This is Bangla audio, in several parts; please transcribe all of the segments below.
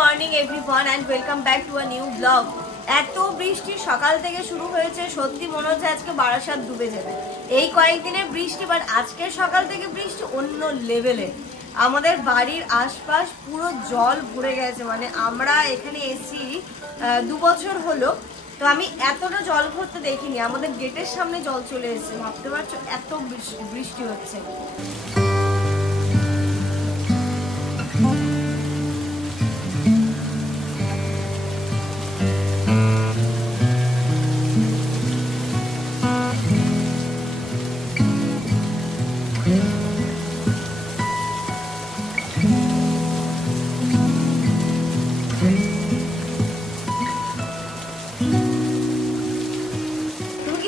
Morning everyone and welcome back to a new blog. এত বৃষ্টি সকাল থেকে শুরু হয়েছে, সত্যি মনে হচ্ছে আজকে বারাসাত ডুবে যাবে। এই কয়েকদিনের বৃষ্টি, বাট আজকে সকাল থেকে বৃষ্টি অন্য লেভেলে। আমাদের বাড়ির আশপাশ পুরো জল ভরে গেছে, মানে আমরা এখানে এসি 2 বছর হলো, তো আমি এতটা জল ভরতে দেখিনি। আমাদের গেটের সামনে জল চলে এসেছে, ভাবতে পারছো এত বৃষ্টি হচ্ছে।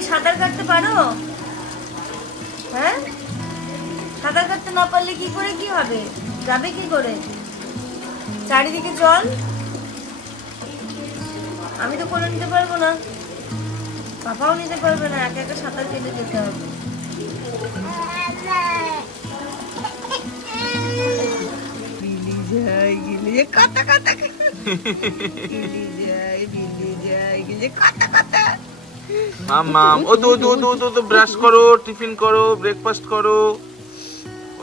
সাঁতার কাটতে পারো? হ্যাঁ, সাঁতার কাটতে না পারলে কি করে কি হবে? যাবে কি করে? চারিদিকে জল, আমি তো করে নিতে পারবো না, পাপাও নিতে পারবে না, একা একা সাঁতার কেটে যেতে হবে। মাম ও তো ব্রাশ করো, টিফিন করো, ব্রেকফাস্ট করো,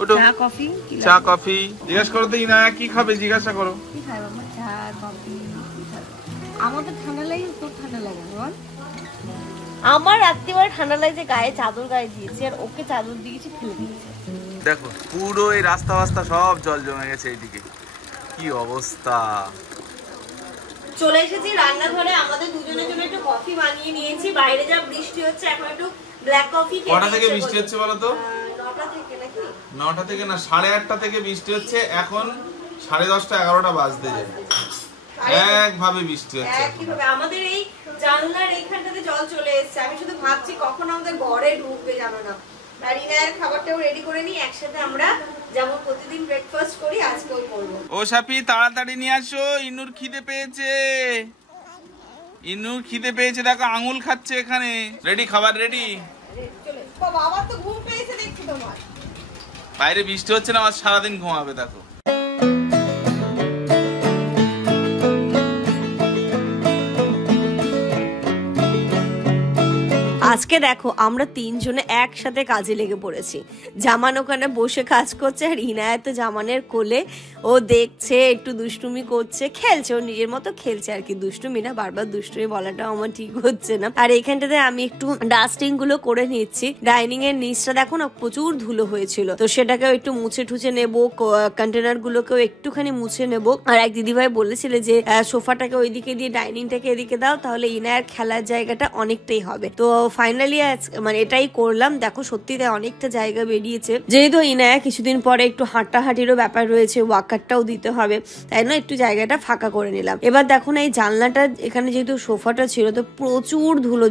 ওটো চা কফি জিজ্ঞাসা করো তো ইনায়া কি খাবে, জিজ্ঞাসা করো। কি খাবে মামা? চা কফি? আমাদের ঠান্ডা লাগে, তোর ঠান্ডা লাগে বল? আমার রাত্রিবেলা ঠান্ডা লাগছে, গায়ে চাদর গায়ে দিয়েছি আর ওকে চাদর দিয়েছি ফেলে দিয়েছে। দেখো পুরো এই রাস্তা রাস্তা সব জল জমে গেছে, এইদিকে কি অবস্থা। চলে এসেছি রান্নাঘরে, আমাদের দুজনের জন্য একটু কফি বানিয়ে নিয়েছি। বাইরে যা বৃষ্টি হচ্ছে, এখন একটু ব্ল্যাক কফি খেতে। কটা থেকে বৃষ্টি হচ্ছে বলো তো? 9টা থেকে নাকি? 9টা থেকে না, 8:30 থেকে বৃষ্টি হচ্ছে, এখন 10:30 11টা বাজতে যায়, একভাবে বৃষ্টি হচ্ছে। একইভাবে আমাদের এই জানলার এইখানটাতে জল চলে এসেছে। আমি শুধু ভাবছি কখন আমাদের ঘরে ঢুকবে, জানো না। মারিনার খাবারটাও রেডি করে নিই, একসাথে আমরা যেমন প্রতিদিন ব্রেকফাস্ট করি আজকেও করব। ও সাপি তাড়াতাড়ি নিয়ে আসো, ইনুর খিদে পেয়েছে, ইনুর খিদে পেয়েছে, দেখো আঙুল খাচ্ছে এখানে। রেডি, খাবার রেডি। চলে বাবা, আবার তো ঘুম পেয়েছে দেখছি তোমার। বাইরে বৃষ্টি হচ্ছে না, আমার সারাদিন ঘুমাবে দেখো। আজকে দেখো আমরা তিনজনে একসাথে কাজে লেগে পড়েছি। জামান ওখানে বসে কাজ করছে আর ইনায়াত জামানের কোলে, ও দেখছে, একটু দুষ্টুমি করছে, খেলছে, ও নিজের মতো খেলছে আর কি। দুষ্টুমি না, বারবার দুষ্টুমি বলাটাও আমার ঠিক হচ্ছে না। আর এখানটাতে আমি একটু ডাস্টিং গুলো করে নিচ্ছি। ডাইনিং এর নিচটা দেখো না প্রচুর ধুলো হয়েছিল, তো সেটাকেও একটু মুছে ঠুছে নেবো, কন্টেনার গুলোকেও একটুখানি মুছে নেবো। আর এক দিদিভাই বলেছিল যে সোফাটাকে ওইদিকে দিয়ে ডাইনিংটাকে এদিকে দাও, তাহলে ইনায়ার খেলার জায়গাটা অনেকটাই হবে। তো ফাইনালি মানে এটাই করলাম। দেখো সত্যি তাই অনেকটা জায়গা বেরিয়েছে, যেহেতু ইনায়া কিছুদিন পরে একটু হাঁটাহাঁটিরও ব্যাপার রয়েছে, ওয়াকারটাও দিতে হবে, তাই না একটু জায়গাটা ফাঁকা করে নিলাম। এবার দেখো না এই জানলাটা, এখানে যেহেতু সোফাটা ছিল তো প্রচুর ধুলো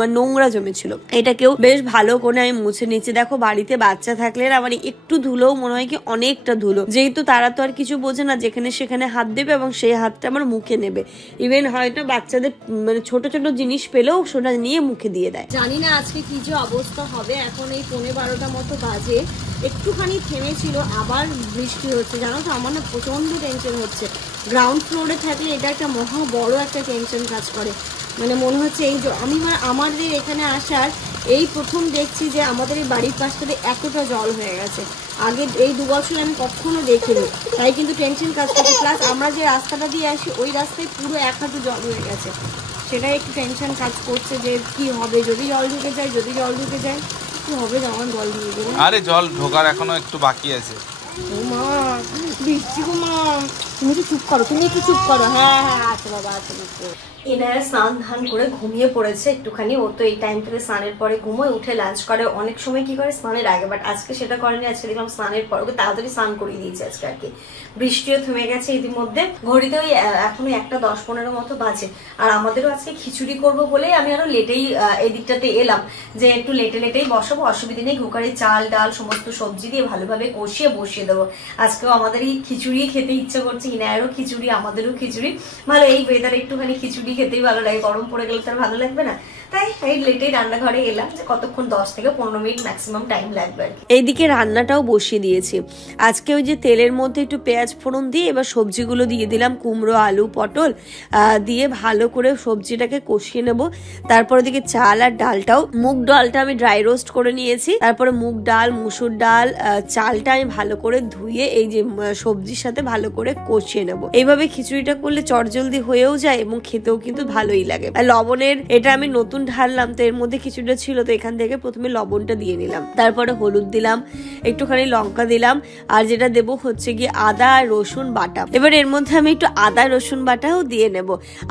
মানে নোংরা জমেছিল, এটাকেও বেশ ভালো করে আমি মুছে নিচ্ছি। দেখো বাড়িতে বাচ্চা থাকলে আমার একটু ধুলোও মনে হয় কি অনেকটা ধুলো, যেহেতু তারা তো আর কিছু বোঝে না, যেখানে সেখানে হাত দেবে এবং সেই হাতটা আমার মুখে নেবে। ইভেন হয়তো বাচ্চাদের মানে ছোট ছোট জিনিস পেলেও সেটা নিয়ে মুখে দিয়ে দেয়। জানি না আজকে কি যে অবস্থা হবে। এখন এই 11:30 মতো বাজে, একটুখানি থেমেছিল, আবার বৃষ্টি হচ্ছে। জানো তো আমার না প্রচন্ড টেনশন হচ্ছে। গ্রাউন্ড ফ্লোরে থাকলে এটা একটা মহা বড় একটা টেনশন কাজ করে। মানে মনে হচ্ছে এই আমি আমাদের এখানে আসার এই প্রথম দেখছি যে আমাদের এই বাড়ির পাশটাতে এতটা জল হয়ে গেছে। আগে এই 2 বছর আমি কখনো দেখিনি, তাই কিন্তু টেনশন কাজ করছে। প্লাস আমরা যে রাস্তাটা দিয়ে আসি ওই রাস্তায় পুরো 1 হাঁটু জল হয়ে গেছে, সেটাই একটু টেনশন কাজ করছে যে কি হবে, যদি জল ঢুকে যায়, কি হবে যখন জল ঢুকে গেলে। আরে জল ঢোকার এখনো একটু বাকি আছে। ও মা বৃষ্টি গো মা, তুমি একটু চুপ করো, হ্যাঁ আচ্ছা বাবা, আচ্ছা। এনারা স্নান ধান করে ঘুমিয়ে পড়েছে একটুখানি। ও তো এই টাইম থেকে স্নানের পরে ঘুমোয়, উঠে লাঞ্চ করে। অনেক সময় কি করে স্নানের আগে, বাট আজকে সেটা করেনি। আজকে দেখলাম স্নানের পর ওকে তাড়াতাড়ি স্নান করিয়ে দিয়েছে আজকে আর কি। বৃষ্টিও থেমে গেছে ইতিমধ্যে, ঘড়িতে ওই এখনো 1:10-15 মতো বাজে। আর আমাদেরও আজকে খিচুড়ি করবো বলে আমি আরো লেটেই এই দিকটাতে এলাম, যে একটু লেটেই বসাবো, অসুবিধা নেই। কুকারে চাল ডাল সমস্ত সবজি দিয়ে ভালোভাবে কষিয়ে বসিয়ে দেবো। আজকেও আমাদের এই খিচুড়ি খেতে ইচ্ছে করছে, ইনায়ারও খিচুড়ি, আমাদেরও খিচুড়ি। ভালো এই ওয়েদারে একটুখানি খিচুড়ি রুটি খেতেই ভালো লাগে, গরম পড়ে গেলে তার ভালো লাগবে না, তাই এই লেটেই রান্নাঘরে এলাম যে কতক্ষণ 10 থেকে 15 মিনিট ম্যাক্সিমাম টাইম লাগবে। এইদিকে রান্নাটাও বসিয়ে দিয়েছি। আজকে ওই যে তেলের মধ্যে একটু পেঁয়াজ ফোড়ন দিয়ে এবার সবজিগুলো দিয়ে দিলাম, কুমড়ো, আলু, পটল দিয়ে ভালো করে সবজিটাকে কষিয়ে নেব। তারপর ওদিকে চাল আর ডালটাও, মুগ ডালটা আমি ড্রাই রোস্ট করে নিয়েছি, তারপরে মুগ ডাল, মুসুর ডাল, চালটা আমি ভালো করে ধুয়ে এই যে সবজির সাথে ভালো করে কষিয়ে নেব। এইভাবে খিচুড়িটা করলে চটজলদি হয়েও যায় এবং খেতেও কিন্তু ভালোই লাগে। আর লবণের, এটা আমি নতুন ঢাললাম তো এর মধ্যে কিছুটা ছিল, তো এখান থেকে প্রথমে লবণটা দিয়ে নিলাম, তারপরে হলুদ দিলাম, একটুখানি লঙ্কা দিলাম, আর যেটা দেবো হচ্ছে গিয়ে আদা আর রসুন বাটা। এবার এর মধ্যে আমি একটু আদা রসুন বাটাও দিয়ে নেব।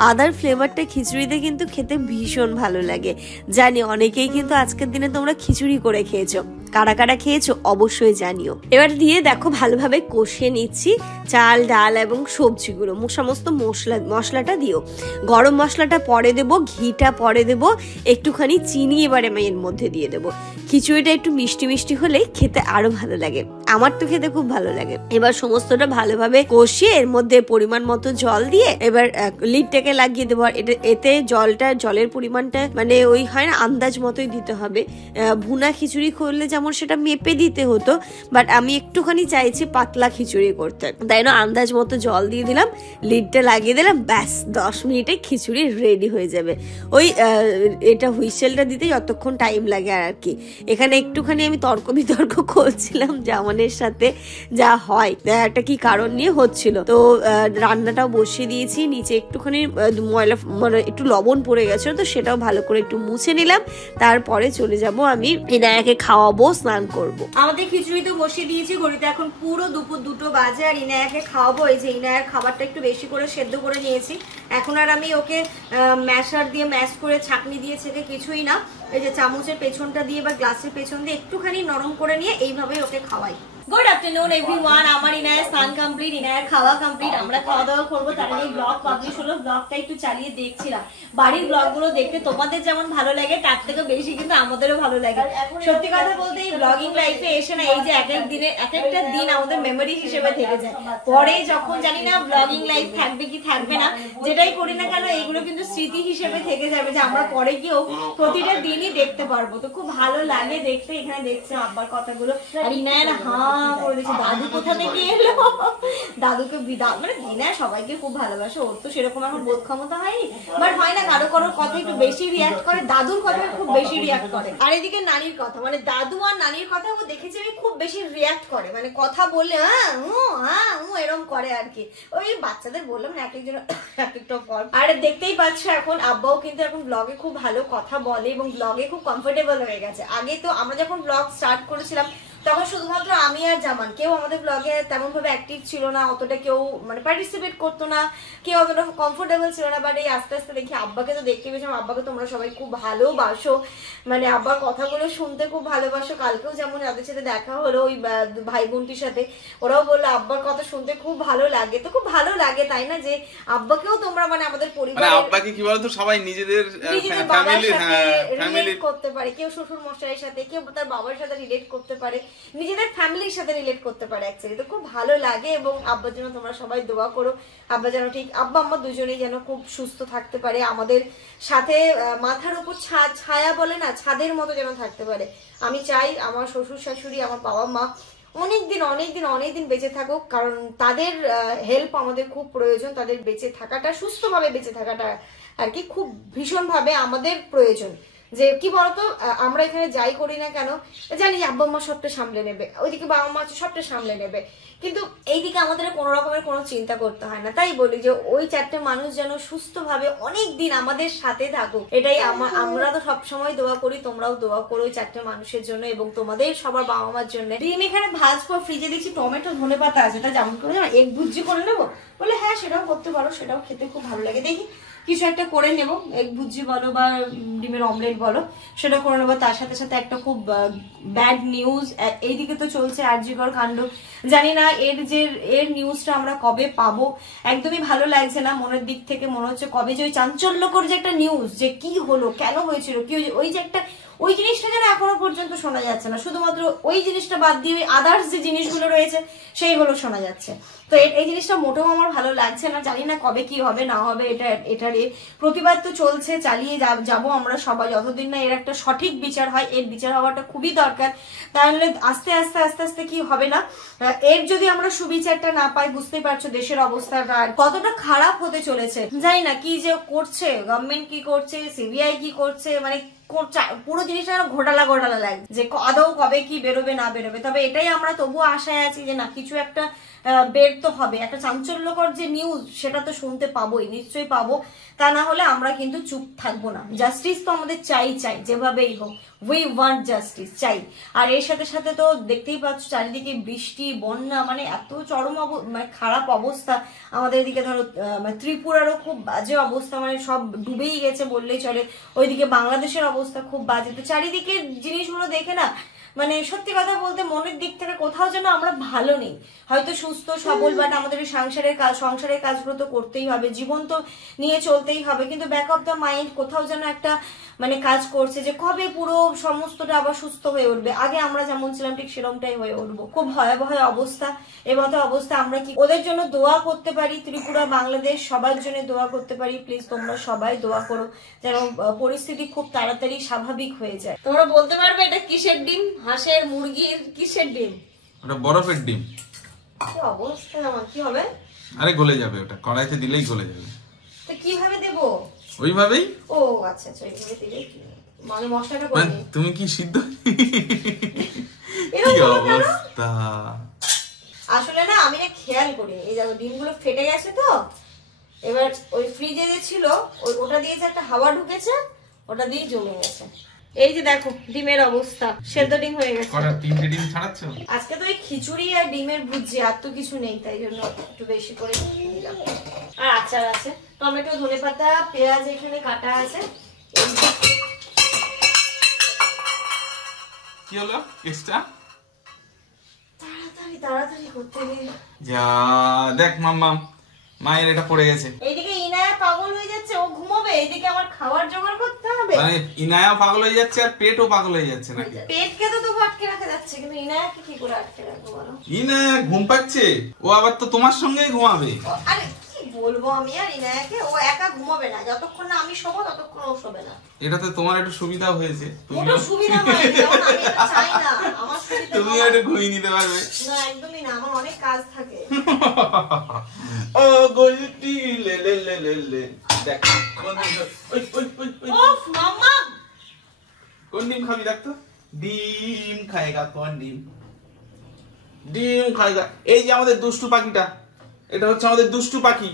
আদার ফ্লেভারটা খিচুড়িতে কিন্তু খেতে ভীষণ ভালো লাগে। জানি অনেকেই কিন্তু আজকের দিনে তোমরা খিচুড়ি করে খেয়েছো, কারা কারা খেয়েছো অবশ্যই জানিও। এবার দিয়ে দেখো ভালোভাবে কষিয়ে নিচ্ছি চাল, ডাল এবং সবজিগুলো, সমস্ত মশলাটা দিও। গরম মশলাটা পরে দেবো, ঘিটা পরে দেবো, একটুখানি চিনি এবারে আমি এর মধ্যে দিয়ে দেবো। খিচুড়িটা একটু মিষ্টি মিষ্টি হলে খেতে আরো ভালো লাগে, আমার তো খেতে খুব ভালো লাগে। এবার সমস্তটা ভালোভাবে কষিয়ে এর মধ্যে পরিমাণ মতো জল দিয়ে এবার লিডটাকে লাগিয়ে দেবো। এতে জলের পরিমাণটা মানে ওই হয় না আন্দাজ মতোই দিতে হবে। ভুনা খিচুড়ি করলে যেমন সেটা মেপে দিতে হতো, বাট আমি একটুখানি চাইছি পাতলা খিচুড়ি করতে, তাই না আন্দাজ মতো জল দিয়ে দিলাম, লিডটা লাগিয়ে দিলাম, ব্যাস 10 মিনিটে খিচুড়ি রেডি হয়ে যাবে। ওই এটা হুইসেলটা দিতে যতক্ষণ টাইম লাগে আর কি। এখানে একটুখানি আমি তর্ক বিতর্ক করছিলাম জামানের সাথে, যা হয় একটা কি কারণ নিয়ে হচ্ছিল। তো রান্নাটাও বসিয়ে দিয়েছি, নিচে একটুখানি ময়লা মানে একটু লবণ পড়ে গেছিল, তো সেটাও ভালো করে একটু মুছে নিলাম। তারপরে চলে যাব আমি ইনায়াকে খাওয়াবো, স্নান করব। আমাদের খিচুড়ি তো বসিয়ে দিয়েছি, ঘড়িতে এখন পুরো দুপুর 2টো বাজে, আর ইনায়াকে খাওয়াবো। এই যে ইনায়ার খাবারটা একটু বেশি করে সেদ্ধ করে নিয়েছি, এখন আর আমি ওকে ম্যাশার দিয়ে ম্যাশ করে ছাঁকনি দিয়ে ছেঁকে কিছুই না, এই যে চামচের পেছনটা দিয়ে বা গ্লাসের পেছন দিয়ে একটুখানি নরম করে নিয়ে এইভাবেই ওকে খাওয়াই। গুড আফটারনুন এভরিওয়ান, আমার ইনায়ের স্নান কমপ্লিট, ইনায়ের খাওয়া কমপ্লিট, আমরা খাওয়া দাওয়া করবো। তার আগে ব্লগ পাবলিশ হলো, ব্লগটা একটু চালিয়ে দেখছিলাম। বাড়ির ব্লগগুলো দেখতে তোমাদের যেমন ভালো লাগে তার থেকে বেশি কিন্তু আমাদেরও ভালো লাগে। সত্যি কথা বলতে এই ব্লগিং লাইফে এসে না, এই যে এক একটা দিন আমাদের মেমোরি হিসেবে থেকে যায়। পরে যখন জানি না ব্লগিং লাইফ থাকবে কি থাকবে না, যেটাই করি না কেন এইগুলো কিন্তু স্মৃতি হিসেবে থেকে যাবে, যে আমরা পরে গিয়েও প্রতিটা দিনই দেখতে পারবো। তো খুব ভালো লাগে দেখতে। এখানে দেখছে আব্বার কথাগুলো, আর ইনায়ের করে দিচ্ছি দাদু কোথা থেকে এলো। দাদুকে মানে দিনা সবাইকে খুব ভালোবাসে, ওর তো সেরকম এখন বোধ ক্ষমতা হয়নি, বাট হয় না কারো কারোর কথা একটু বেশি রিয়াক্ট করে, দাদুর কথা খুব বেশি রিয়াক্ট করে। আর এদিকে নানির কথা, মানে দাদু আর নানির কথা ও দেখেছি আমি খুব বেশি রিয়াক্ট করে, মানে কথা বললে এরকম করে আর কি। ওই বাচ্চাদের বললাম না এক একজন এক একটা ফল। আর দেখতেই পাচ্ছ এখন আব্বাও কিন্তু এখন ব্লগে খুব ভালো কথা বলে এবং ব্লগে খুব কমফোর্টেবল হয়ে গেছে। আগে তো আমরা যখন ব্লগ স্টার্ট করেছিলাম তখন শুধুমাত্র আমি আর জামান, কেউ আমাদের ব্লগে তেমন ভাবে অ্যাক্টিভ ছিল না, অতটা কেউ মানে পার্টিসিপেট করতো না, কেউ অতটা কমফোর্টেবল ছিল না। বাট এই আস্তে আস্তে দেখি আব্বাকে তো দেখতে পেয়েছিলাম, আব্বাকে তোমরা সবাই খুব ভালোবাসো, মানে আব্বার কথাগুলো শুনতে খুব ভালোবাসো। কালকেও যেমন যাদের সাথে দেখা হলো ওই ভাই বোনটির সাথে, ওরাও বললো আব্বার কথা শুনতে খুব ভালো লাগে। তো খুব ভালো লাগে তাই না, যে আব্বাকেও তোমরা মানে আমাদের পরিবার, আব্বাকে কি বলতো সবাই নিজেদের রিলেট করতে পারে, কেউ শ্বশুর মশাইয়ের সাথে, কেউ তার বাবার সাথে রিলেট করতে পারে, নিজেদের ফ্যামিলির সাথে রিলেট করতে পারে অ্যাকচুয়ালি। তো খুব ভালো লাগে এবং আব্বার জন্য তোমরা সবাই দোয়া করো, আব্বা যেন ঠিক, আব্বা আম্মা দুজনেই যেন খুব সুস্থ থাকতে পারে, আমাদের সাথে মাথার উপর ছায়া বলে না, ছাদের মতো যেন থাকতে পারে। আমি চাই আমার শ্বশুর শাশুড়ি, আমার বাবা মা অনেকদিন বেঁচে থাকুক, কারণ তাদের হেল্প আমাদের খুব প্রয়োজন, তাদের বেঁচে থাকাটা, সুস্থভাবে বেঁচে থাকাটা আর কি খুব ভীষণভাবে আমাদের প্রয়োজন। যে কি বলতো, আমরা এখানে যাই করি না কেন জানি আব্বা মা সবটা সামলে নেবে, ওইদিকে বাবা মা আছে সবটা সামলে নেবে, কিন্তু এইদিকে আমাদের কোনো রকমের কোনো চিন্তা করতে হয় না। তাই বলি যে ওই 4টে মানুষ যেন সুস্থভাবে অনেক দিন আমাদের সাথে থাকুক, এটাই আমরা তো সবসময় দোয়া করি, তোমরাও দোয়া করো ওই 4টে মানুষের জন্য এবং তোমাদের সবার বাবা মার জন্য। ডিম এখানে ভাজবো, ফ্রিজে দেখছি টমেটো ধনে পাতা আছে, তা যেমন করে এগ ভুজি করে নেবো, বলে হ্যাঁ সেটাও করতে পারো, সেটাও খেতে খুব ভালো লাগে। দেখি কিছু একটা করে নেবো, এগ ভুজি বলো বা ডিমের অমলেট বলো, সেটা করে নেবো। তার সাথে সাথে একটা খুব ব্যাড নিউজ এইদিকে তো চলছে আরজিকর কাণ্ড, জানি না এর নিউজটা আমরা কবে পাবো, একদমই ভালো লাগছে না মনের দিক থেকে। মনে হচ্ছে কবে যে ওই চাঞ্চল্যকর যে একটা নিউজ, যে কি হলো, কেন হয়েছিল, কি ওই যে একটা ওই জিনিসটা যেন এখনো পর্যন্ত শোনা যাচ্ছে না, শুধুমাত্র ওই জিনিসটা বাদ দিয়ে ওই আদার্স যে জিনিসগুলো রয়েছে সেইগুলো শোনা যাচ্ছে। তো এই জিনিসটা মোটেও আমার ভালো লাগছে না, জানি না কবে কি হবে না হবে। এটার প্রতিবাদ তো চলছে, চালিয়ে যাব আমরা সবাই, যতদিন না এর একটা সঠিক বিচার হয়। এর বিচার হওয়াটা খুবই দরকার, তাহলে আস্তে আস্তে আস্তে আস্তে কি হবে না, এর যদি আমরা সুবিচারটা না পাই, বুঝতেই পারছো দেশের অবস্থাটা কতটা খারাপ হতে চলেছে। জানি না কি যে করছে গভর্নমেন্ট, কি করছে সিবিআই, কি করছে, মানে পুরো জিনিসটা ঘোটালা ঘোটালা লাগে যে আদৌ কবে কি বেরোবে না বেরোবে। তবে এটাই আমরা তবুও আশায় আছি যে না, কিছু একটা বের তো হবে, একটা চাঞ্চল্যকর যে নিউজ সেটা তো শুনতে পাবোই, নিশ্চয়ই পাবো। তা না হলে আমরা কিন্তু চুপ থাকবো না। জাস্টিস তো আমাদের চাই, যেভাবেই হোক, উই ওয়ান্ট জাস্টিস, চাই। আর এর সাথে সাথে তো দেখতেই পাচ্ছ চারিদিকে বৃষ্টি, বন্যা, মানে এত চরম মানে খারাপ অবস্থা। আমাদের এদিকে ধরো ত্রিপুরারও খুব বাজে অবস্থা, মানে সব ডুবেই গেছে বললেই চলে। ওইদিকে বাংলাদেশের অবস্থা খুব বাজে। তো চারিদিকে জিনিসগুলো দেখে না, মানে সত্যি কথা বলতে মনের দিক থেকে কোথাও যেন আমরা ভালো নেই। হয়তো সুস্থ সবল, বাট আমাদের সংসারের কাজগুলো তো করতেই হবে, জীবন তো নিয়ে চলতেই হবে, কিন্তু ব্যাক অফ দ্য মাইন্ড কোথাও যেন একটা মানে কাজ করছে যে কবে পুরো সমস্তটা আবার সুস্থ হয়ে উঠবে। আগে আমরা যেমন ছিলাম ঠিক সেরকমটাই হয়ে উঠবো। খুব ভয়াবহ অবস্থা। এমতো অবস্থা আমরা কি ওদের জন্য দোয়া করতে পারি? ত্রিপুরা, বাংলাদেশ সবার জন্য দোয়া করতে পারি। প্লিজ তোমরা সবাই দোয়া করো যেন পরিস্থিতি খুব তাড়াতাড়ি স্বাভাবিক হয়ে যায়। তোমরা বলতে পারবে এটা কিসের ডিম? হাঁসের, মুরগির, কিসের ডিম? ওটা বরফের ডিম। কি অবস্থা আমার, কি হবে? আরে গলে যাবে, ওটা কড়াইতে দিলেই গলে যাবে। তো কিভাবে দেবো? ওইভাবেই। ও আচ্ছা আচ্ছা, ওইভাবে দিলেই মানে মশলাটা করে নিই। তুমি কি সিদ্ধ? কি অবস্থা! আসলে না আমি না খেয়াল করি, এই দেখো ডিমগুলো ফেটে গেছে। তো এবার ওই ফ্রিজে যে ছিল ওটা দিয়ে যে একটা হাওয়া ঢুকেছে, ওটা দিয়ে জমে গেছে। এই যে দেখো ডিমের অবস্থা, সেদ্ধ ডিম হয়ে গেছে। কটা তিনটে ডিম ছাড়াচ্ছো? আজকে তো এই খিচুড়ি আর ডিমের ভুজিয়া, আর তো কিছু নেই, তাই জন্য একটু বেশি করে দিলাম। আর আচার আছে, টমেটো, ধনেপাতা, পেঁয়াজ এখানে কাটা আছে। কি হলো কেসটা? তাড়াতাড়ি করতে গিয়ে যা দেখ মাম্মা, মায়ের এটা পড়ে গেছে। এইদিকে ইনায়া পাগল হয়ে যাচ্ছে, ও ঘুমোবে, এইদিকে আমার খাবার জোগাড় করতে হবে। মানে ইনায়া পাগল হয়ে যাচ্ছে আর পেটও পাগল হয়ে যাচ্ছে নাকি? পেটকে তো তবু আটকে রাখা যাচ্ছে, কিন্তু ইনায়াকে কি করে আটকে রাখবো বলো? ইনায়া ঘুম পাচ্ছে, ও আবার তো তোমার সঙ্গেই ঘুমাবে। আরে কি বলবো আমি আর ইনায়াকে, ও একা ঘুমাবে না, যতক্ষণ না আমি শোবো ততক্ষণ ও শোবে না। এটাতে তোমার একটু সুবিধা হয়েছে, মোটেও সুবিধা নয়, যেমন আমি এটা চাই না, আমার সুবিধা তুমি একটু ঘুমিয়ে নিতে পারবে। না একদমই না, আমার অনেক কাজ থাকে। ও গলতি লে লে লে লে লে, দেখ কোন ডিম, ওই ওই ওই ওই, ওফ মাম্মা, কোন ডিম খাবি দেখ তো? ডিম খায়গা, কোন ডিম? ডিম খায়গা। এই যে আমাদের দুষ্টু পাখিটা, এটা হচ্ছে আমাদের দুষ্টু পাখি।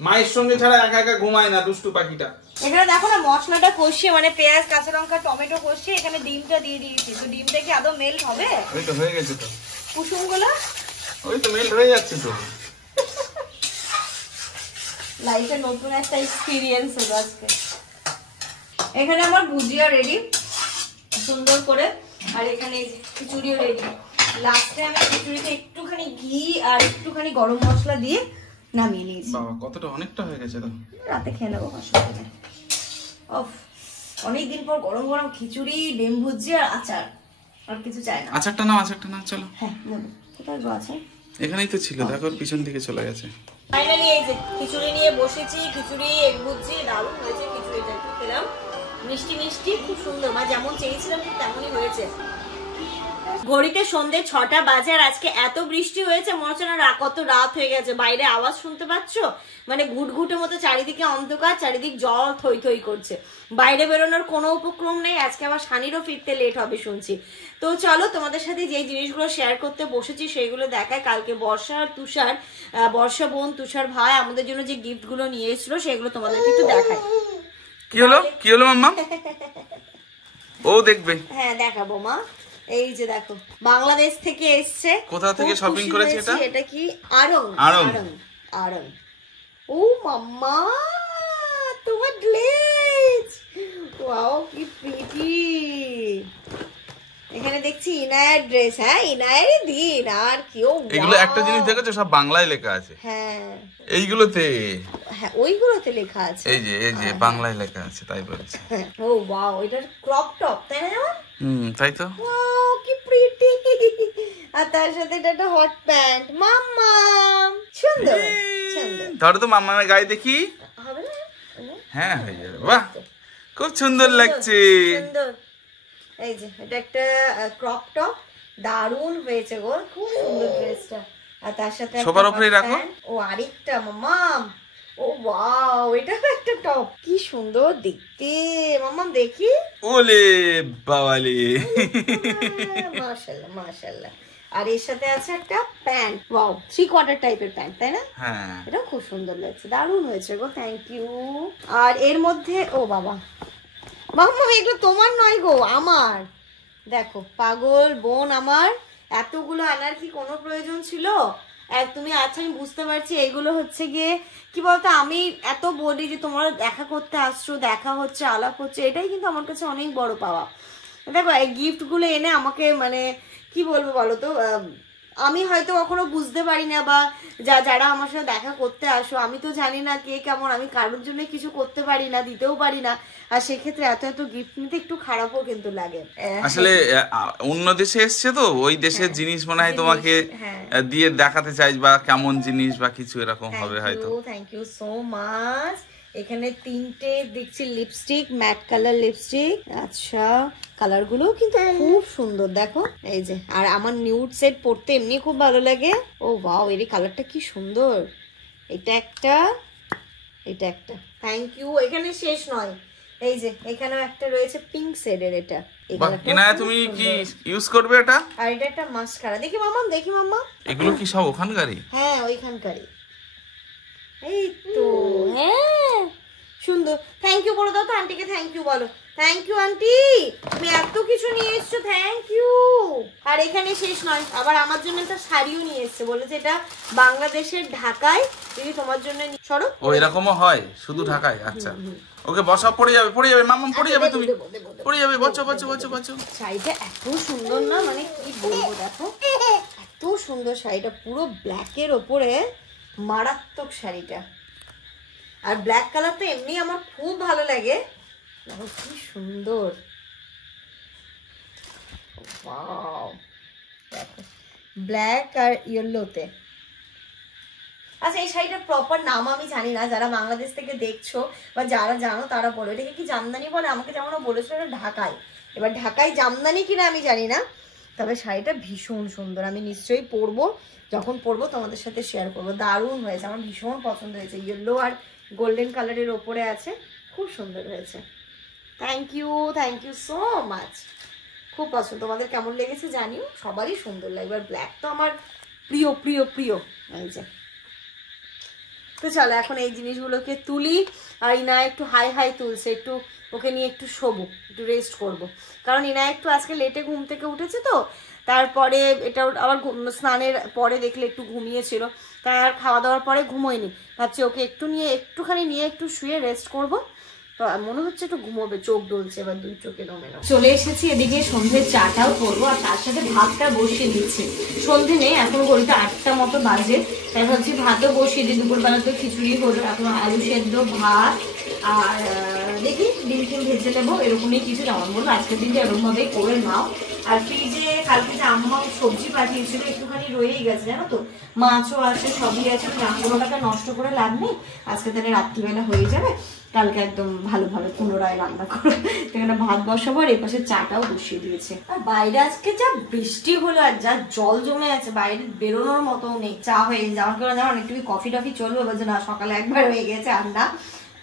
মায়ের সঙ্গে ছাড়া একা একা ঘুমায় না দুষ্টু পাখিটা। এখানে দেখো না মশলাটা কষিয়ে, মানে পেঁয়াজ, কাঁচা লঙ্কা, টমেটো কষিয়ে এখানে ডিমটা দিয়ে দিয়েছি। তো ডিমটা কি আদৌ মেল্ট হবে? ওই তো হয়ে গেছে তো কুসুমগুলো, ওই তো মেল্ট হয়ে যাচ্ছে তো। লাইফে নতুন একটা এক্সপেরিয়েন্স হলো আজকে। এখানে আমার ভুজিয়া রেডি সুন্দর করে, আর এখানে এই যে খিচুড়িও রেডি। লাস্টে আমি খিচুড়িতে একটুখানি ঘি আর একটুখানি গরম মশলা দিয়ে নামিয়ে নিয়েছি। বাবা কতটা, অনেকটা হয়ে গেছে তো। রাতে খেয়ে নেবো অসুবিধা নেই। ওফ, অনেকদিন পর গরম গরম খিচুড়ি, ডিম ভুজি আর আচার, আর কিছু চাই না। আচারটা নাও, আচারটা নাও, চলো। হ্যাঁ নেবো, কোথায় গো আছে? এখানেই তো ছিল, দেখো পিছন দিকে চলে গেছে। ফাইনালি এই যে খিচুড়ি নিয়ে বসেছি, খিচুড়ি এগ ভুজি দারুণ হয়েছে। খিচুড়িটা একটু খেলাম, মিষ্টি মিষ্টি, খুব সুন্দর, মানে যেমন চেয়েছিলাম ঠিক তেমনই হয়েছে। ঘড়িতে সন্ধ্যে 6টা বাজে, আর আজকে এত বৃষ্টি হয়েছে মনে হচ্ছে না কত রাত হয়ে গেছে। বাইরে আওয়াজ শুনতে পাচ্ছ, মানে ঘুটঘুটের মতো চারিদিকে অন্ধকার, চারিদিক জল থই থই করছে। বাইরে বেরোনোর কোনো উপক্রম নেই। আজকে আবার শানিরও ফিরতে লেট হবে শুনছি। তো চলো তোমাদের সাথে যে জিনিসগুলো শেয়ার করতে বসেছি সেইগুলো দেখায়। কালকে বর্ষা আর তুষার, বর্ষা বোন, তুষার ভাই আমাদের জন্য যে গিফট গুলো নিয়ে এসেছিল সেগুলো তোমাদেরকে একটু দেখায়। কি হলো, কি হলো মাম্মা? ও দেখবে। হ্যাঁ দেখাবো মা। এই যে দেখো বাংলাদেশ থেকে এসছে। কোথা থেকে শপিং করেছে এটা? এটা কি আড়ং? আড়ং, আড়ং। ও মাম্মা, তোমার ড্রেস, ওয়াও কি প্রিটি। এখানে দেখছি ইনায়ার ড্রেস। হ্যাঁ ইনায়ারই দিন, আর কেউ। এগুলো একটা জিনিস দেখেছো, সব বাংলায় লেখা আছে। হ্যাঁ এইগুলোতে, হ্যাঁ ওইগুলোতে লেখা আছে। এই যে বাংলায় লেখা আছে, তাই বলছি। ও ওয়াও, এটা ক্রপ টপ তাই না? তাই তো। ওয়াও কি প্রিটি। আর তার সাথে এটা একটা হট প্যান্ট। মাম্মাম সুন্দর সুন্দর। ধরো তো মাম্মামের গায়ে দেখি। হবে না? হ্যাঁ হয়ে যাবে। বাহ খুব সুন্দর লাগছে। সুন্দর। এই যে এটা একটা ক্রপ টপ, দারুণ হয়েছে গো, খুব সুন্দর ড্রেসটা। আর তার সাথে সোফার উপরে রাখো। ও আরেকটা মাম্মাম, ও ওয়াও, এটা একটা টপ, কি সুন্দর দেখতে মাম্মাম, দেখি। ওলে বাবালে, মাশাআল্লাহ মাশাআল্লাহ। আর এর সাথে আছে একটা প্যান্ট, ওয়াও 3/4 টাইপের প্যান্ট, তাই না? হ্যাঁ এটা খুব সুন্দর লাগছে, দারুণ হয়েছে গো, থ্যাংক ইউ। আর এর মধ্যে ও বাবা মাম্মা, এগুলো তোমার নয় গো, আমার। দেখো পাগল বোন আমার, এতগুলো আনার কি কোনো প্রয়োজন ছিল? তুমি আচ্ছা আমি বুঝতে পারছি, এগুলো হচ্ছে গিয়ে কি বলতো, আমি এত বলি যে তোমরা দেখা করতে আসছো, দেখা হচ্ছে, আলাপ হচ্ছে, এটাই কিন্তু আমার কাছে অনেক বড় পাওয়া। দেখো এই গিফটগুলো এনে আমাকে মানে কি বলবো বলো তো, আমি হয়তো কখনো বুঝতে পারি না, বা যারা আমার সাথে দেখা করতে আসো, আমি তো জানি না কে কেমন, আমি কারোর জন্য কিছু করতে পারি না, দিতেও পারি না। আর সেক্ষেত্রে এত এত গিফট নিতে একটু খারাপও কিন্তু লাগে। আসলে অন্য দেশে এসছে তো, ওই দেশের জিনিস মনে হয় তোমাকে দিয়ে দেখাতে চাই, বা কেমন জিনিস বা কিছু এরকম হবে হয়তো। Thank you so much. এখানে 3টে দেখছি লিপস্টিক, ম্যাট কালার লিপস্টিক। আচ্ছা কালার গুলো কিন্তু খুব সুন্দর, দেখো এই যে। আর আমার নিউড সেট পরতে এমনি খুব ভালো লাগে। ও ওয়াও, এর কালারটা কি সুন্দর। এটা একটা, এটা একটা, থ্যাংক ইউ। এখানে শেষ নয়, এই যে এখানেও একটা রয়েছে পিঙ্ক শেডের, এটা। তুমি কি ইউজ করবে এটা? আর এটা একটা মাস্কারা, দেখি মাম্মা, দেখি মাম্মা। এগুলো কি সব ওখানকারই? হ্যাঁ ওইখানকারই। এই তো হ্যাঁ সুন্দর। থ্যাংক ইউ বলে দাও তো আন্টিকে, থ্যাংক ইউ বলো। থ্যাংক ইউ আন্টি, তুমি এত কিছু নিয়ে এসছো, থ্যাংক ইউ। আর এখানে শেষ নয়, আবার আমার জন্য একটা শাড়িও নিয়ে এসছে, বলেছে এটা বাংলাদেশের ঢাকায়, যদি তোমার জন্য। সরো, ও এরকমও হয় শুধু ঢাকায়? আচ্ছা ওকে বসা, পড়ে যাবে পড়ে যাবে মাম্মাম, পড়ে যাবে, তুমি পড়ে যাবে, বচো বচো বচো বচো। শাড়িটা এত সুন্দর না, মানে কি বলবো, দেখো এত সুন্দর শাড়িটা, পুরো ব্ল্যাকের ওপরে, মারাত্মক শাড়িটা। আর ব্ল্যাক কালার তো এমনি আমার খুব ভালো লাগে, দেখো কি সুন্দর, দেখো ব্ল্যাক আর ইয়েলোতে। আচ্ছা এই শাড়িটার প্রপার নাম আমি জানি না, যারা বাংলাদেশ থেকে দেখছো বা যারা জানো তারা বলো, এটাকে কি জামদানি বলে? আমাকে যেমন বলেছিল এটা ঢাকায়, এবার ঢাকায় জামদানি কিনা আমি জানি না, তবে শাড়িটা ভীষণ সুন্দর। আমি নিশ্চয়ই পরবো, যখন পরবো তোমাদের সাথে শেয়ার করবো। দারুণ হয়েছে, আমার ভীষণ পছন্দ হয়েছে, ইয়েলো আর গোল্ডেন কালারের ওপরে আছে, খুব সুন্দর হয়েছে। থ্যাংক ইউ সো মাচ, খুব পছন্দ। তোমাদের কেমন লেগেছে জানিও, সবারই সুন্দর লাগবে। আর ব্ল্যাক তো আমার প্রিয় প্রিয় প্রিয়। এই যে তো চলো এখন এই জিনিসগুলোকে তুলি, আর ইনায়া একটু হাই হাই তুলছে, একটু ওকে নিয়ে একটু শোবো, একটু রেস্ট করব। কারণ ইনায়া একটু আজকে লেটে ঘুম থেকে উঠেছে তো, তারপরে এটা আবার স্নানের পরে দেখলে একটু ঘুমিয়েছিল, তাই আর খাওয়া দাওয়ার পরে ঘুমোয়নি। ভাবছি ওকে একটুখানি নিয়ে একটু শুয়ে রেস্ট করব, তো মনে হচ্ছে একটু ঘুমোবে, চোখ ডলছে এবার, দুই চোখে নমে না। চলে এসেছি এদিকে, সন্ধ্যের চাটাও করবো, আর তার সাথে ভাতটা বসিয়ে দিচ্ছি। সন্ধ্যে নেই, এখন ঘড়িতে 8টা মতো বাজে, তাই ভাবছি ভাতও বসিয়ে দিই। দুপুরবেলা তো খিচুড়ি হলো, এখন আলু সেদ্ধ, ভাত, আর দেখি ডিম টিম ভেজে নেবো, এরকমই কিছু। যেমন বললো আজকের দিনটা এরকমভাবেই করে নাও। আর ফ্রিজে কালকে যে আম্মা সবজি পাঠিয়েছিল একটুখানি রয়েই গেছে, জানো তো, মাছও আছে, সবই আছে, কোনোটাকে নষ্ট করে লাভ নেই। আজকে তাহলে রাত্রিবেলা হয়ে যাবে, কালকে একদম ভালোভাবে পুনরায় রান্না করে এখানে ভাত বসাবো, আর এই পাশে চাটাও বসিয়ে দিয়েছে। আর বাইরে আজকে যা বৃষ্টি হলো, আর যা জল জমে আছে, বাইরে বেরোনোর মতো নেই। চা হয়ে যাওয়ার কারণে যেমন একটু কফি টফি চলবে, বলছে না সকালে একবার হয়ে গেছে আন্ডা,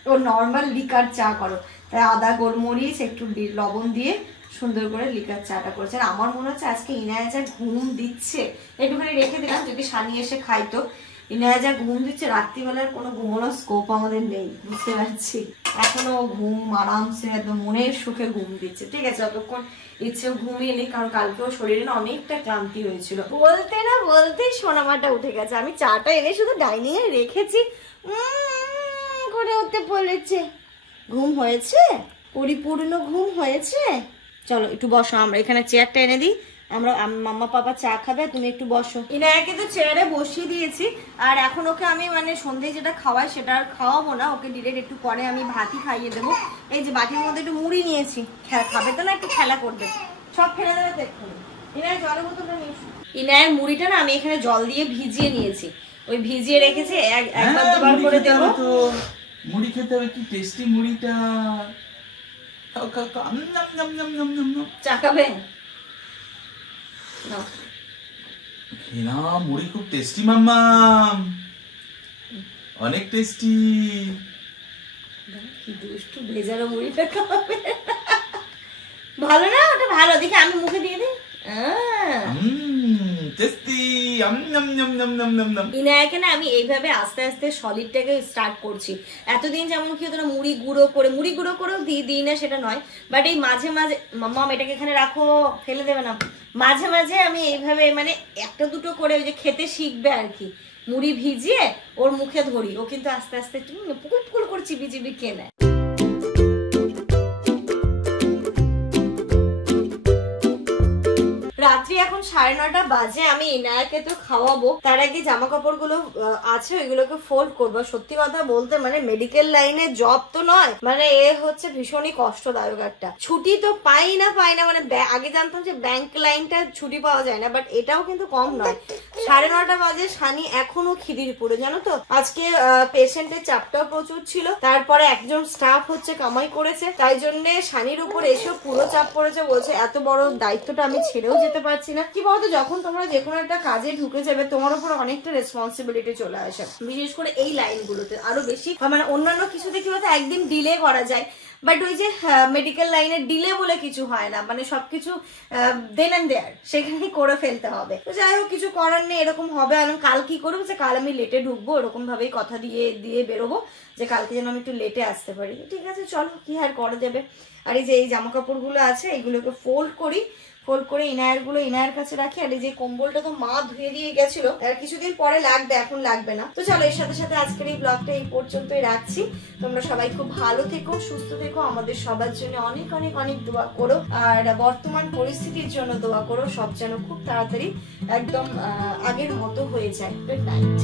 ও নর্মাল লিকার চা করো। তাই আদা গোলমরিচ একটু লবণ দিয়ে সুন্দর করে লিকার চাটা করেছে। আর আমার মনে হচ্ছে আজকে ইনায়া যা ঘুম দিচ্ছে, একটুখানি রেখে দিলাম যদি সানি এসে খাইতো। ইনায়া যা ঘুম দিচ্ছে, রাত্রিবেলার কোনো ঘুমানোর স্কোপ আমাদের নেই, বুঝতে পারছি। এখনো ঘুম আরামসে একদম মনের সুখে ঘুম দিচ্ছে, ঠিক আছে, যতক্ষণ ইচ্ছেও ঘুমিয়ে নেই, কারণ কালকেও শরীরে না অনেকটা ক্লান্তি হয়েছিল। বলতে না বলতেই সোনামাটা উঠে গেছে, আমি চাটা এনে শুধু ডাইনিং এ রেখেছি, করে উঠতে বলেছে। ঘুম হয়েছে, পরিপূর্ণ ঘুম হয়েছে। চলো একটু বসো, আমরা এখানে চেয়ারটা এনে দিই, আমরা মাম্মা পাপা চা খাবে, তুমি একটু বসো। ইনায়াকে তো চেয়ারে বসিয়ে দিয়েছি, আর এখন ওকে আমি মানে সন্ধ্যে যেটা খাওয়াই সেটা আর খাওয়াবো না, ওকে ডিরেক্ট একটু পরে আমি ভাতই খাইয়ে দেবো। এই যে বাটির মধ্যে একটু মুড়ি নিয়েছি, খাবে তো না, একটু খেলা করবে, সব ফেলে দেবে তো এক্ষুনি। ইনায় জলের বোতলটা নিয়ে এসো। ইনায়ের মুড়িটা না আমি এখানে জল দিয়ে ভিজিয়ে নিয়েছি, ওই ভিজিয়ে রেখেছি, একবার দুবার করে দেবো। মুড়ি খেতে হবে, কি টেস্টি মুড়িটা। খাও খাও খাও, নাম নাম নাম নাম নাম নাম। চা খাবে? না, মুড়ি খুব টেস্টি মাম্মাম, অনেক টেস্টি। কি দুষ্টু, ভেজানো মুড়িটা খাবে। ভালো না ওটা? ভালো, দেখে আমি মুখে দিয়ে দিই। টেস্টি। ইনায়াকে না আমি এইভাবে আস্তে আস্তে সলিডটাকে স্টার্ট করছি। এতদিন যেমন কি হতো না, মুড়ি গুঁড়ো করেও দিই না সেটা নয়, বাট এই মাঝে মাঝে, মাম্মাম এটাকে এখানে রাখো, ফেলে দেবে না, মাঝে মাঝে আমি এইভাবে মানে একটা দুটো করে ওই যে খেতে শিখবে আর কি, মুড়ি ভিজিয়ে ওর মুখে ধরি, ও কিন্তু আস্তে আস্তে পুকুর পুকুর করে চিবি চিবি খেয়ে নেয়। রাত্রি এখন 9:30 বাজে, আমি ইনায়াকে তো খাওয়াবো, তার আগে জামা কাপড় গুলো আছে ওইগুলোকে ফোল্ড করবো। সত্যি কথা বলতে মানে মেডিকেল লাইনে জব তো নয়, মানে এ হচ্ছে ভীষণই কষ্টদায়ক একটা। ছুটি তো পাই না মানে আগে জানতাম যে ব্যাংক লাইনটা ছুটি পাওয়া যায় না, বাট এটাও কিন্তু কম নয়। 9:30 বাজে, সানি এখনো খিদির পুরো, জানো তো। আজকে পেশেন্টের চাপটাও প্রচুর ছিল, তারপরে একজন স্টাফ হচ্ছে কামাই করেছে, তাই জন্য সানির উপর এসেও পুরো চাপ পড়েছে। বলছে এত বড় দায়িত্বটা আমি ছেড়েও যেতে পারছি না। কি বলতো, যখন তোমরা যে কোনো একটা কাজে ঢুকে যাবে তোমার উপর অনেকটা রেসপন্সিবিলিটি চলে আসে, বিশেষ করে এই লাইনগুলোতে আরো বেশি। মানে অন্যান্য কিছুতে কি বলতো একদিন ডিলে করা যায়, বাট ওই যে মেডিকেল লাইনে ডিলে বলে কিছু হয় না, মানে সবকিছু দেন এন্ড দেয়ার, সেখানেই করে ফেলতে হবে। তো যাই হোক, কিছু করার নেই, এরকম হবে। আর কাল কি করবো, যে কাল আমি লেটে ঢুকবো, এরকম ভাবেই কথা দিয়ে বেরোবো যে কালকে যেন আমি একটু লেটে আসতে পারি। ঠিক আছে, চলো, কি আর করা যাবে। আর এই যে এই জামা কাপড় গুলো আছে এইগুলোকে ফোল্ড করে ইনায়ের কাছে রাখি। আর এই যে কম্বলটা তো মা ধুয়ে দিয়ে গেছিল, আর কিছুদিন পরে লাগবে, এখন লাগবে না। তো চলো, এর সাথে সাথে আজকের এই ব্লগটা এই পর্যন্তই রাখছি। তোমরা সবাই খুব ভালো থেকো, সুস্থ থেকো, আমাদের সবার জন্য অনেক অনেক অনেক দোয়া করো, আর বর্তমান পরিস্থিতির জন্য দোয়া করো, সব যেন খুব তাড়াতাড়ি একদম আগের মতো হয়ে যায়। Good night.